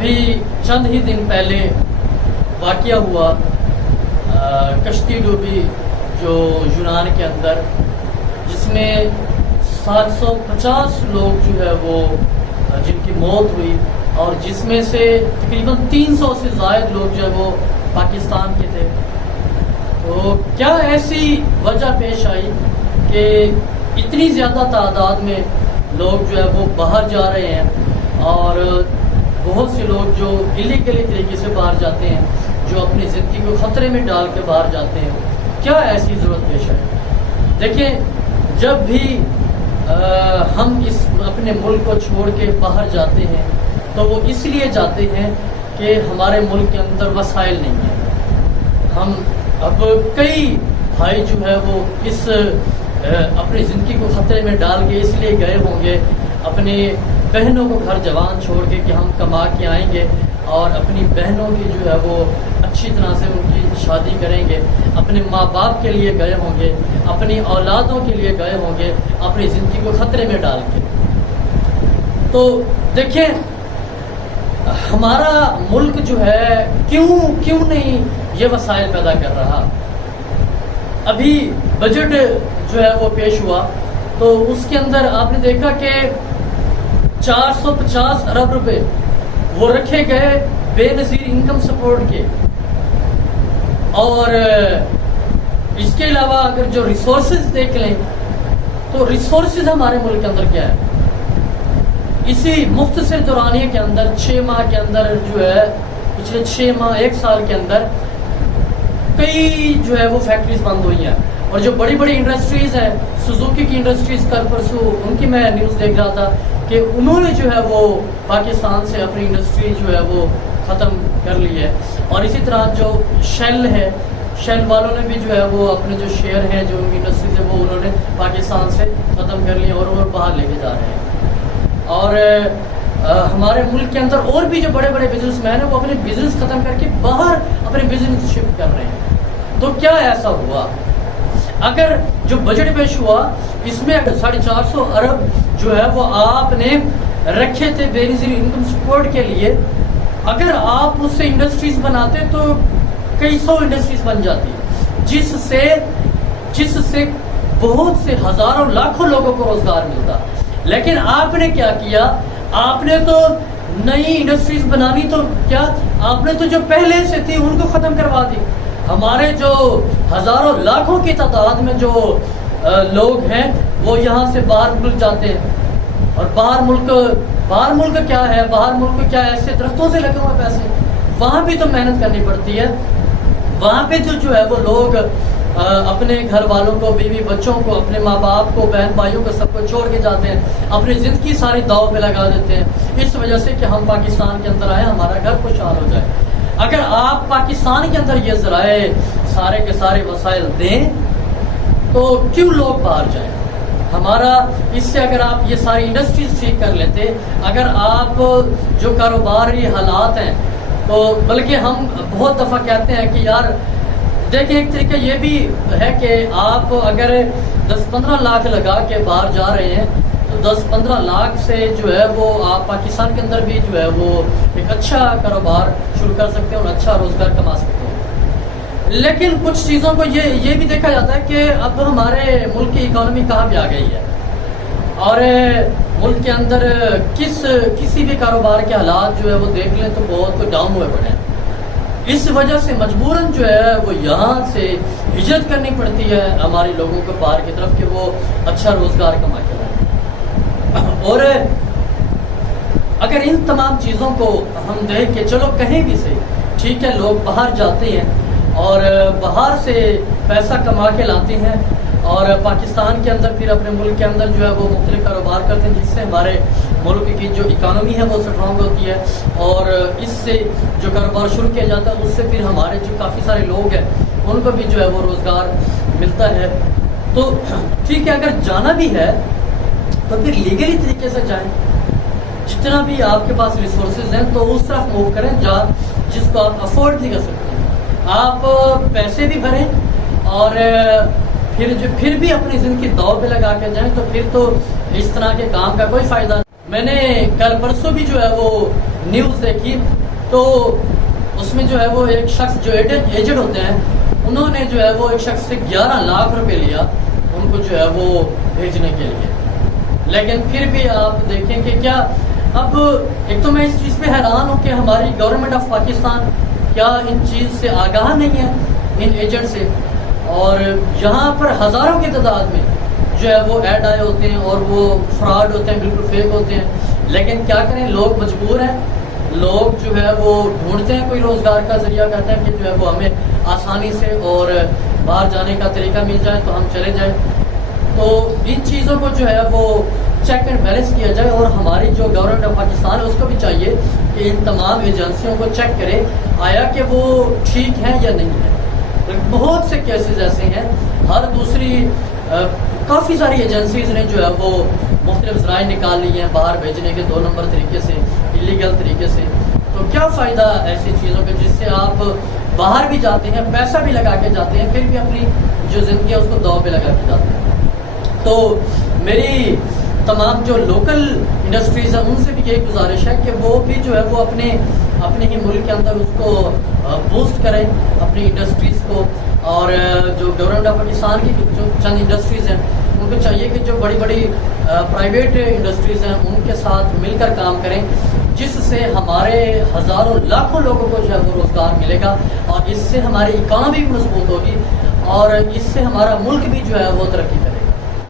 ابھی چند ہی دن پہلے واقعہ ہوا کشتی ڈوبی جو یونان کے اندر، جس میں 750 لوگ جو ہے وہ جن کی موت ہوئی، اور جس میں سے تقریباً 300 سے زائد لوگ جو ہے وہ پاکستان کے تھے۔ تو کیا ایسی وجہ پیش آئی کہ اتنی زیادہ تعداد میں لوگ جو ہے وہ باہر جا رہے ہیں، اور بہت سے لوگ جو الیگلی طریقے سے باہر جاتے ہیں، جو اپنی زندگی کو خطرے میں ڈال کے باہر جاتے ہیں؟ کیا ایسی ضرورت پیش آئی؟ دیکھیں، جب بھی ہم اپنے ملک کو چھوڑ کے باہر جاتے ہیں تو وہ اس لیے جاتے ہیں کہ ہمارے ملک کے اندر وسائل نہیں ہیں۔ ہم اب کئی بھائی جو ہے وہ اس اپنی زندگی کو خطرے میں ڈال کے اس لیے گئے ہوں گے، اپنی بہنوں کو گھر جوان چھوڑ کے کہ ہم کما کے آئیں گے اور اپنی بہنوں کی جو ہے وہ اچھی طرح سے ان کی شادی کریں گے، اپنے ماں باپ کے لیے گئے ہوں گے، اپنی اولادوں کے لیے گئے ہوں گے، اپنی زندگی کو خطرے میں ڈال کے۔ تو دیکھیں، ہمارا ملک جو ہے کیوں نہیں یہ وسائل پیدا کر رہا؟ ابھی بجٹ جو ہے وہ پیش ہوا تو اس کے اندر آپ نے دیکھا کہ 450 ارب روپے وہ رکھے گئے بے نظیر انکم سپورٹ کے، اور اس کے علاوہ اگر جو ریسورسز دیکھ لیں تو ریسورسز ہمارے ملک کے اندر کیا ہے؟ اسی مختصر دورانیے کے اندر 6 ماہ کے اندر جو ہے، پچھلے 6 ماہ 1 سال کے اندر کئی جو ہے وہ فیکٹریز بند ہوئی ہیں، اور جو بڑی بڑی انڈسٹریز ہیں، سوزوکی کی انڈسٹریز کل پرسوں ان کی میں نیوز دیکھ رہا تھا کہ انہوں نے جو ہے وہ پاکستان سے اپنی انڈسٹری جو ہے وہ ختم کر لی ہے، اور اسی طرح جو شیل ہے، شیل والوں نے بھی جو ہے وہ اپنے جو شیئر ہیں جو ان کی انڈسٹریز ہے وہ انہوں نے پاکستان سے ختم کر لیے اور وہ باہر لے کے جا رہے ہیں۔ اور ہمارے ملک کے اندر اور بھی جو بڑے بڑے بزنس مین ہیں وہ اپنے بزنس ختم کر کے باہر اپنے بزنس شفٹ کر رہے ہیں۔ تو کیا ایسا ہوا؟ اگر جو بجٹ پیش ہوا اس میں 450 ارب جو ہے وہ آپ نے رکھے تھے بے نظیر انکم سپورٹ کے لیے، اگر آپ اس سے انڈسٹریز بناتے تو کئی سو انڈسٹریز بن جاتی، جس سے بہت سے ہزاروں لاکھوں لوگوں کو روزگار ملتا۔ لیکن آپ نے کیا کیا؟ آپ نے تو نئی انڈسٹریز بنانی تو کیا، آپ نے تو جو پہلے سے تھی ان کو ختم کروا دی۔ ہمارے جو ہزاروں لاکھوں کی تعداد میں جو لوگ ہیں وہ یہاں سے باہر ملک جاتے ہیں، اور باہر ملک کیا ہے؟ باہر ملک کیا ایسے درختوں سے لگے ہوئے پیسے، وہاں بھی تو محنت کرنی پڑتی ہے، وہاں پہ جو ہے وہ لوگ اپنے گھر والوں کو، بیوی بچوں کو، اپنے ماں باپ کو، بہن بھائیوں کو، سب کو چھوڑ کے جاتے ہیں، اپنی زندگی ساری داؤ پہ لگا دیتے ہیں اس وجہ سے کہ ہم پاکستان کے اندر آئے، ہمارا گھر خوشحال ہو جائے۔ اگر آپ پاکستان کے اندر یہ ذرائع سارے کے سارے وسائل دیں تو کیوں لوگ باہر جائیں؟ ہمارا اس سے اگر آپ یہ ساری انڈسٹریز ٹھیک کر لیتے، اگر آپ جو کاروباری حالات ہیں، تو بلکہ ہم بہت دفعہ کہتے ہیں کہ یار دیکھیں، ایک طریقہ یہ بھی ہے کہ آپ اگر 10-15 لاکھ لگا کے باہر جا رہے ہیں تو 10-15 لاکھ سے جو ہے وہ آپ پاکستان کے اندر بھی جو ہے وہ ایک اچھا کاروبار شروع کر سکتے ہیں اور اچھا روزگار کما سکتے ہیں۔ لیکن کچھ چیزوں کو یہ بھی دیکھا جاتا ہے کہ اب ہمارے ملک کی اکانومی کہاں پہ آ گئی ہے، اور ملک کے اندر کسی بھی کاروبار کے حالات جو ہے وہ دیکھ لیں تو بہت ڈاؤن ہوئے پڑے ہیں۔ اس وجہ سے مجبوراً جو ہے وہ یہاں سے ہجرت کرنی پڑتی ہے ہمارے لوگوں کو باہر کی طرف کہ وہ اچھا روزگار کما کے لائیں۔ اور اگر ان تمام چیزوں کو ہم دیکھ کے چلو کہیں بھی سے ٹھیک ہے، لوگ باہر جاتے ہیں اور باہر سے پیسہ کما کے لاتے ہیں، اور پاکستان کے اندر پھر اپنے ملک کے اندر جو ہے وہ مختلف کاروبار کرتے ہیں، جس سے ہمارے ملک کی جو اکانومی ہے وہ اسٹرانگ ہوتی ہے، اور اس سے جو کاروبار شروع کیا جاتا ہے اس سے پھر ہمارے جو کافی سارے لوگ ہیں ان کو بھی جو ہے وہ روزگار ملتا ہے۔ تو ٹھیک ہے، اگر جانا بھی ہے تو پھر لیگلی طریقے سے جائیں، جتنا بھی آپ کے پاس ریسورسز ہیں تو اس طرف موو کریں جس کو آپ افورڈ نہیں کر سکتے ہیں، آپ پیسے بھی بھریں اور پھر بھی اپنی زندگی داؤ پہ لگا کے جائیں، تو پھر تو اس طرح کے کام کا کوئی فائدہ نہیں۔ میں نے کل پرسوں بھی جو ہے وہ نیوز دیکھی تو اس میں جو ہے وہ ایک شخص جو ایجنٹ ہوتے ہیں انہوں نے جو ہے وہ ایک شخص سے 11 لاکھ روپے لیا ان کو جو ہے وہ بھیجنے کے لیے. لیکن پھر بھی آپ دیکھیں کہ کیا اب ایک تو میں اس چیز پہ حیران ہوں کہ ہماری گورنمنٹ آف پاکستان کیا ان چیز سے آگاہ نہیں ہے, ان ایجنٹ سے. اور یہاں پر ہزاروں کی تعداد میں جو ہے وہ ایڈ آئے ہوتے ہیں اور وہ فراڈ ہوتے ہیں, بالکل فیک ہوتے ہیں. لیکن کیا کریں, لوگ مجبور ہیں, لوگ جو ہے وہ ڈھونڈتے ہیں کوئی روزگار کا ذریعہ, کہتے ہیں کہ جو ہے وہ ہمیں آسانی سے اور باہر جانے کا طریقہ مل جائے تو ہم چلے جائیں. تو ان چیزوں کو جو ہے وہ چیک اینڈ بیلنس کیا جائے, اور ہماری جو گورنمنٹ آف پاکستان ہے اس کو بھی چاہیے کہ ان تمام ایجنسیوں کو چیک کرے آیا کہ وہ ٹھیک ہیں یا نہیں ہے. بہت سے کیسز ایسے ہیں, ہر دوسری کافی ساری ایجنسیز نے جو ہے وہ مختلف ذرائع نکال لی ہیں باہر بھیجنے کے 2 نمبر طریقے سے, ایلیگل طریقے سے. تو کیا فائدہ ایسی چیزوں کا جس سے آپ باہر بھی جاتے ہیں, پیسہ بھی لگا کے جاتے ہیں, پھر بھی اپنی جو زندگی ہے اس کو داؤ پہ لگا کے جاتے ہیں. تو میری تمام جو لوکل انڈسٹریز ہیں ان سے بھی یہی گزارش ہے کہ وہ بھی جو ہے وہ اپنے ہی ملک کے اندر اس کو بوسٹ کریں اپنی انڈسٹریز کو. اور جو گورنمنٹ آف پاکستان کی جو چند انڈسٹریز ہیں ان کو چاہیے کہ جو بڑی بڑی پرائیویٹ انڈسٹریز ہیں ان کے ساتھ مل کر کام کریں, جس سے ہمارے ہزاروں لاکھوں لوگوں کو جو ہے وہ روزگار ملے گا, اور اس سے ہماری اکانومی بھی مضبوط ہوگی, اور اس سے ہمارا ملک بھی جو ہے وہ ترقی کرے گا.